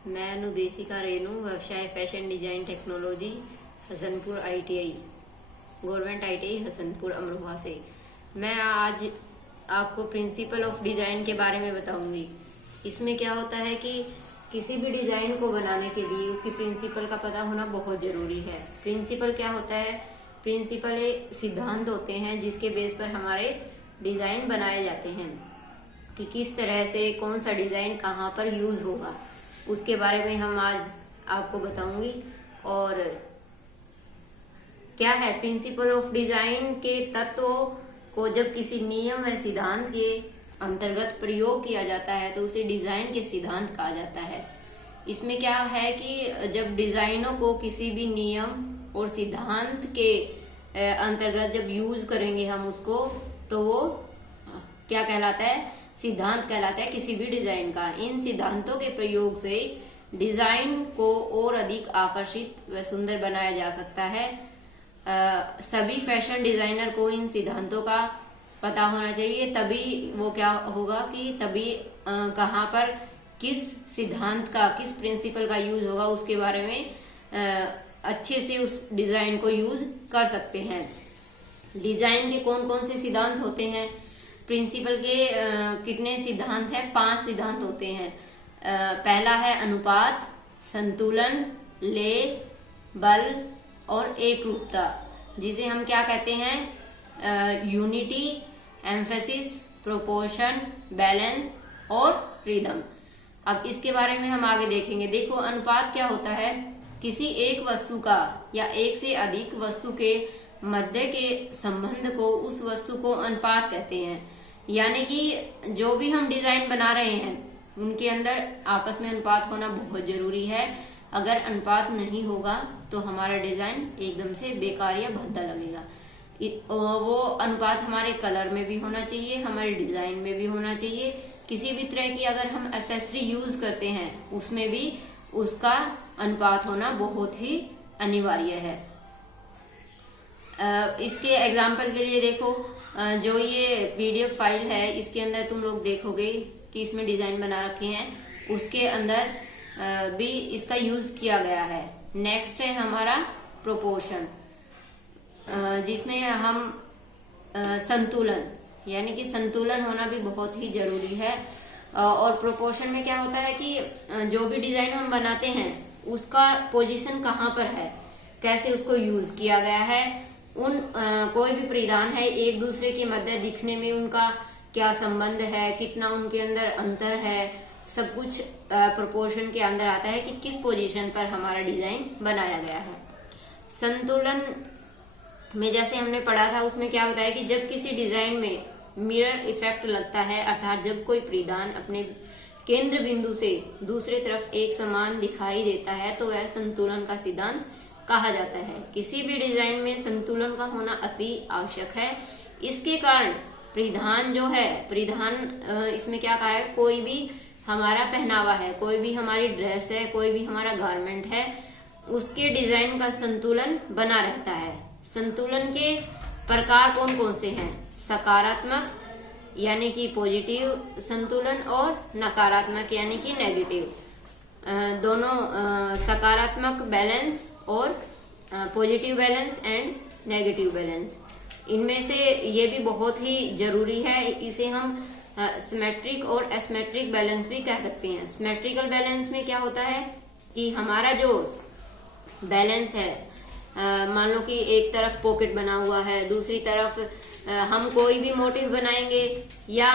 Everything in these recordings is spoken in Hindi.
मैं अनुदेशिका रेनू, व्यवसाय fashion design technology, Hasanpur ITI, government ITI Hasanpur Amroha से। मैं आज आपको प्रिंसिपल ऑफ डिजाइन के बारे में बताऊंगी। इसमें क्या होता है कि किसी भी डिजाइन को बनाने के लिए उसकी प्रिंसिपल का पता होना बहुत जरूरी है। प्रिंसिपल क्या होता है? प्रिंसिपल एक सिद्धांत होते हैं जिसके बेस पर हमारे डिजाइन बनाए जाते हैं कि किस तरह से कौन सा डिजाइन कहाँ पर यूज होगा, उसके बारे में हम आज आपको बताऊंगी। और क्या है प्रिंसिपल ऑफ डिजाइन के तत्वों को जब किसी नियम व सिद्धांत के अंतर्गत प्रयोग किया जाता है तो उसे डिजाइन के सिद्धांत कहा जाता है। इसमें क्या है कि जब डिजाइनों को किसी भी नियम और सिद्धांत के अंतर्गत जब यूज करेंगे हम उसको, तो वो क्या कहलाता है? सिद्धांत कहलाता है किसी भी डिजाइन का। इन सिद्धांतों के प्रयोग से डिजाइन को और अधिक आकर्षित व सुंदर बनाया जा सकता है। सभी फैशन डिजाइनर को इन सिद्धांतों का पता होना चाहिए, तभी वो क्या होगा कि तभी कहाँ पर किस सिद्धांत का, किस प्रिंसिपल का यूज होगा उसके बारे में अच्छे से उस डिजाइन को यूज कर सकते हैं। डिजाइन के कौन कौन से सिद्धांत होते हैं? प्रिंसिपल के कितने सिद्धांत हैं? 5 सिद्धांत होते हैं। पहला है अनुपात, संतुलन, लेग, बल और एकरूपता, जिसे हम क्या कहते हैं? यूनिटी, एम्फेसिस, प्रोपोर्शन, बैलेंस और रिदम। अब इसके बारे में हम आगे देखेंगे। देखो, अनुपात क्या होता है? किसी एक वस्तु का या एक से अधिक वस्तु के मध्य के संबंध को उस वस्तु को अनुपात कहते हैं। यानी कि जो भी हम डिजाइन बना रहे हैं उनके अंदर आपस में अनुपात होना बहुत जरूरी है। अगर अनुपात नहीं होगा तो हमारा डिजाइन एकदम से बेकार या भद्दा लगेगा। वो अनुपात हमारे कलर में भी होना चाहिए, हमारे डिजाइन में भी होना चाहिए। किसी भी तरह की अगर हम एक्सेसरी यूज करते हैं उसमें भी उसका अनुपात होना बहुत ही अनिवार्य है। इसके एग्जाम्पल के लिए देखो, जो ये PDF फाइल है इसके अंदर तुम लोग देखोगे कि इसमें डिजाइन बना रखे हैं, उसके अंदर भी इसका यूज किया गया है। नेक्स्ट है हमारा प्रोपोर्शन, जिसमें हम संतुलन, यानी कि संतुलन होना भी बहुत ही जरूरी है। और प्रोपोर्शन में क्या होता है कि जो भी डिजाइन हम बनाते हैं उसका पोजीशन कहाँ पर है, कैसे उसको यूज किया गया है, कोई भी परिधान है एक दूसरे के मध्य दिखने में उनका क्या संबंध है, कितना उनके अंदर अंतर है, सब कुछ प्रोपोर्शन के अंदर आता है कि किस पोजीशन पर हमारा डिजाइन बनाया गया है। संतुलन में जैसे हमने पढ़ा था उसमें क्या होता है कि जब किसी डिजाइन में मिरर इफेक्ट लगता है, अर्थात जब कोई परिधान अपने केंद्र बिंदु से दूसरी तरफ एक समान दिखाई देता है तो वह संतुलन का सिद्धांत कहा जाता है। किसी भी डिजाइन में संतुलन का होना अति आवश्यक है। इसके कारण परिधान जो है, परिधान इसमें क्या कहा है? कोई भी हमारा पहनावा है, कोई भी हमारी ड्रेस है, कोई भी हमारा गारमेंट है, उसके डिजाइन का संतुलन बना रहता है। संतुलन के प्रकार कौन कौन से हैं? सकारात्मक यानी कि पॉजिटिव संतुलन और नकारात्मक यानी कि नेगेटिव। दोनों सकारात्मक बैलेंस और positive balance and negative balance, इनमें से ये भी बहुत ही जरूरी है। इसे हम सिमेट्रिक और एसिमेट्रिक बैलेंस भी कह सकते हैं। सिमेट्रिकल बैलेंस में क्या होता है कि हमारा जो बैलेंस है, मान लो कि एक तरफ पॉकेट बना हुआ है, दूसरी तरफ हम कोई भी मोटिव बनाएंगे या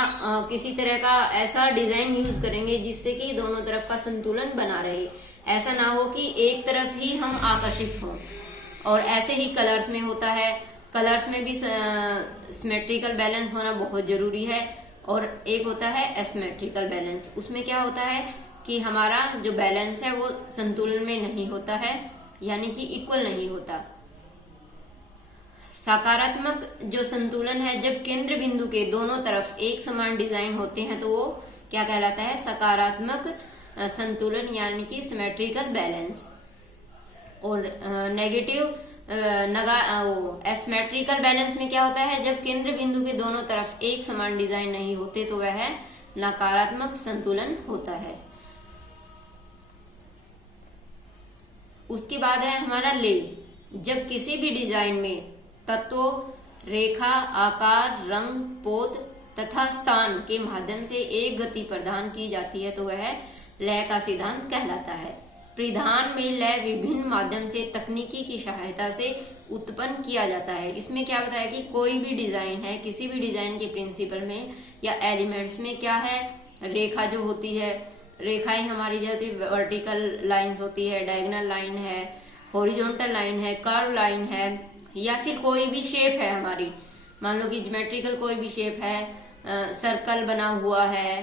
किसी तरह का ऐसा डिजाइन यूज करेंगे जिससे कि दोनों तरफ का संतुलन बना रहे। ऐसा ना हो कि एक तरफ ही हम आकर्षित हों। और ऐसे ही कलर्स में होता है, कलर्स में भी सिमेट्रिकल बैलेंस होना बहुत जरूरी है। और एक होता है एसिमेट्रिकल बैलेंस, उसमें क्या होता है कि हमारा जो बैलेंस है वो संतुलन में नहीं होता है, यानी कि इक्वल नहीं होता। सकारात्मक जो संतुलन है, जब केंद्र बिंदु के दोनों तरफ एक समान डिजाइन होते हैं तो वो क्या कहलाता है? सकारात्मक संतुलन यानी कि सिमेट्रिकल बैलेंस। और नेगेटिव एसिमेट्रिकल बैलेंस में क्या होता है? जब केंद्र बिंदु के दोनों तरफ एक समान डिजाइन नहीं होते तो वह नकारात्मक संतुलन होता है। उसके बाद है हमारा ले। जब किसी भी डिजाइन में तत्वों, रेखा, आकार, रंग, पोत तथा स्थान के माध्यम से एक गति प्रदान की जाती है तो वह लय का सिद्धांत कहलाता है। परिधान में लय विभिन्न माध्यम से तकनीकी की सहायता से उत्पन्न किया जाता है। इसमें क्या बताया कि कोई भी डिजाइन है, किसी भी डिजाइन के प्रिंसिपल में या एलिमेंट्स में क्या है, रेखा जो होती है, रेखाएं हमारी जैसे वर्टिकल लाइंस होती है, डायगोनल लाइन है, हॉरिजॉन्टल लाइन है, कर्व लाइन है, या फिर कोई भी शेप है हमारी, मान लो कि ज्योमेट्रिकल कोई भी शेप है, सर्कल बना हुआ है,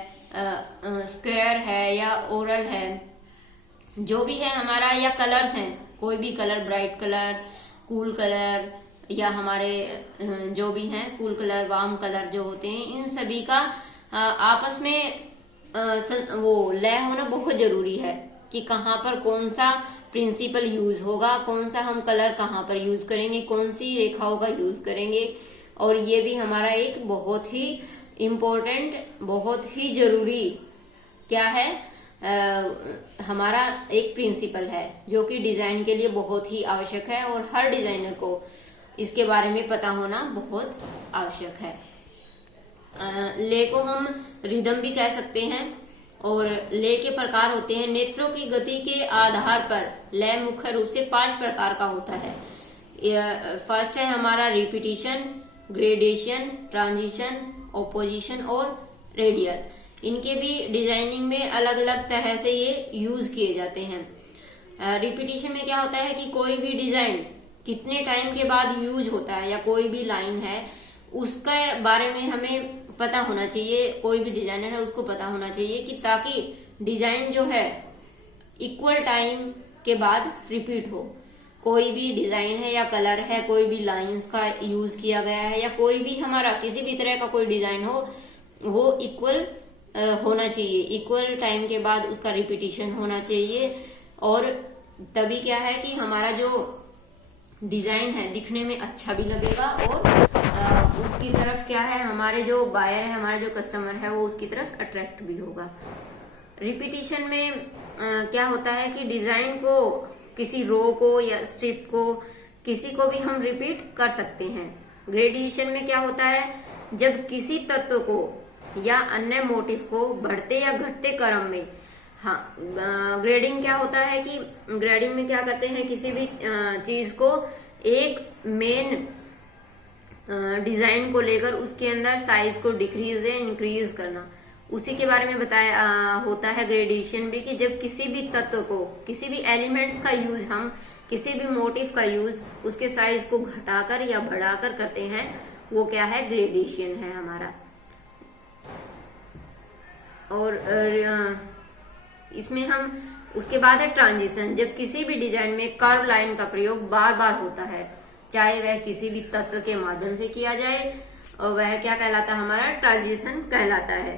स्क्वायर है या ओवल है, जो भी है हमारा, या कलर्स हैं, कोई भी colour, bright colour, cool colour, या हमारे जो भी हैं कूल कलर, वार्म कलर जो होते हैं, इन सभी का आपस में वो लय होना बहुत जरूरी है कि कहाँ पर कौन सा प्रिंसिपल यूज होगा, कौन सा हम कलर कहाँ पर यूज करेंगे, कौन सी रेखाओं का यूज करेंगे। और ये भी हमारा एक बहुत ही इम्पोर्टेंट, बहुत ही जरूरी क्या है, हमारा एक प्रिंसिपल है जो कि डिजाइन के लिए बहुत ही आवश्यक है और हर डिजाइनर को इसके बारे में पता होना बहुत आवश्यक है। ले को हम रिदम भी कह सकते हैं। और लय के प्रकार होते हैं। नेत्रों की गति के आधार पर लय मुख्य रूप से 5 प्रकार का होता है। फर्स्ट है हमारा रिपीटिशन, ग्रेडेशन, ट्रांजिशन, ओपोजिशन और रेडियल। इनके भी डिजाइनिंग में अलग अलग तरह से ये यूज किए जाते हैं। रिपीटिशन में क्या होता है कि कोई भी डिजाइन कितने टाइम के बाद यूज होता है, या कोई भी लाइन है उसके बारे में हमें पता होना चाहिए, कोई भी डिजाइनर है उसको पता होना चाहिए कि ताकि डिजाइन जो है इक्वल टाइम के बाद रिपीट हो। कोई भी डिजाइन है या कलर है, कोई भी लाइंस का यूज किया गया है, या कोई भी हमारा किसी भी तरह का कोई डिजाइन हो, वो इक्वल होना चाहिए, इक्वल टाइम के बाद उसका रिपीटिशन होना चाहिए। और तभी क्या है कि हमारा जो डिजाइन है दिखने में अच्छा भी लगेगा और उसकी तरफ क्या है, हमारे जो बायर है, हमारा जो कस्टमर है वो उसकी तरफ अट्रैक्ट भी होगा। रिपीटिशन में क्या होता है कि डिजाइन को, किसी रो को या स्ट्रिप को, किसी को भी हम रिपीट कर सकते हैं। ग्रेडिएशन में क्या होता है, जब किसी तत्व को या अन्य मोटिव को बढ़ते या घटते क्रम में, हाँ, ग्रेडिंग क्या होता है कि ग्रेडिंग में क्या करते हैं, किसी भी चीज को एक मेन डिजाइन को लेकर उसके अंदर साइज को डिक्रीज या इंक्रीज करना, उसी के बारे में बताया होता है ग्रेडिएशन भी, कि जब किसी भी तत्व को, किसी भी एलिमेंट्स का यूज, हम किसी भी मोटिव का यूज उसके साइज को घटाकर या बढ़ाकर करते हैं, वो क्या है, ग्रेडिएशन है हमारा। और इसमें हम, उसके बाद है ट्रांजिशन। जब किसी भी डिजाइन में कर्व लाइन का प्रयोग बार बार होता है, चाहे वह किसी भी तत्व के माध्यम से किया जाए, और वह क्या कहलाता है, हमारा ट्रांजिशन कहलाता है।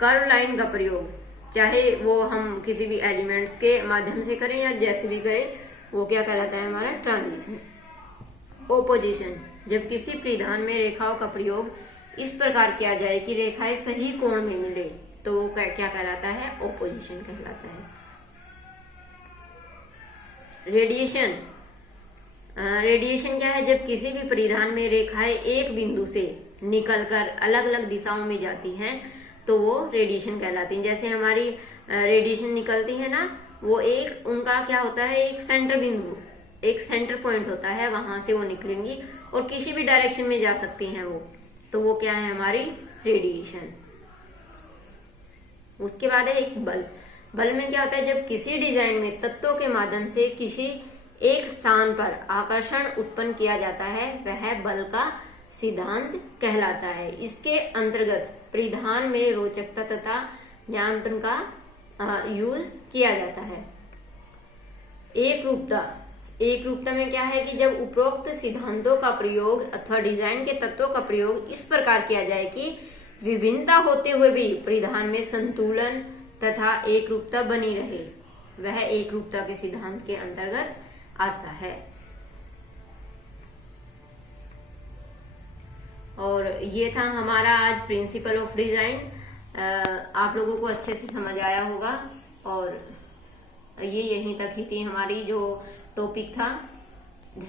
कर्व लाइन का प्रयोग चाहे वो हम किसी भी एलिमेंट्स के माध्यम से करें या जैसे भी करें, वो क्या कहलाता है, हमारा ट्रांजिशन। ओपोजिशन, जब किसी परिधान में रेखाओं का प्रयोग इस प्रकार किया जाए कि रेखाएं सही कोण में मिले, तो वो क्या कहलाता है, ओपोजिशन कहलाता है। रेडिएशन, रेडिएशन क्या है, जब किसी भी परिधान में रेखाएं एक बिंदु से निकलकर अलग अलग दिशाओं में जाती हैं तो वो रेडिएशन कहलाती हैं। जैसे हमारी रेडिएशन निकलती है ना, वो एक, उनका क्या होता है, एक सेंटर बिंदु, एक सेंटर पॉइंट होता है, वहां से वो निकलेंगी और किसी भी डायरेक्शन में जा सकती हैं वो, तो वो क्या है, हमारी रेडिएशन। उसके बाद है एक बल। बल में क्या होता है, जब किसी डिजाइन में तत्वों के माध्यम से किसी एक स्थान पर आकर्षण उत्पन्न किया जाता है, वह बल का सिद्धांत कहलाता है। इसके अंतर्गत परिधान में रोचकता तथा नियंत्रण का यूज किया जाता है। एक रूपता, एक रूपता में क्या है कि जब उपरोक्त सिद्धांतों का प्रयोग अथवा डिजाइन के तत्वों का प्रयोग इस प्रकार किया जाए कि विभिन्नता होते हुए भी परिधान में संतुलन तथा एक रूपता बनी रहे, वह एक रूपता के सिद्धांत के अंतर्गत आता है। और ये था हमारा आज प्रिंसिपल ऑफ डिजाइन। आप लोगों को अच्छे से समझ आया होगा। और ये यहीं तक ही थी हमारी जो टॉपिक था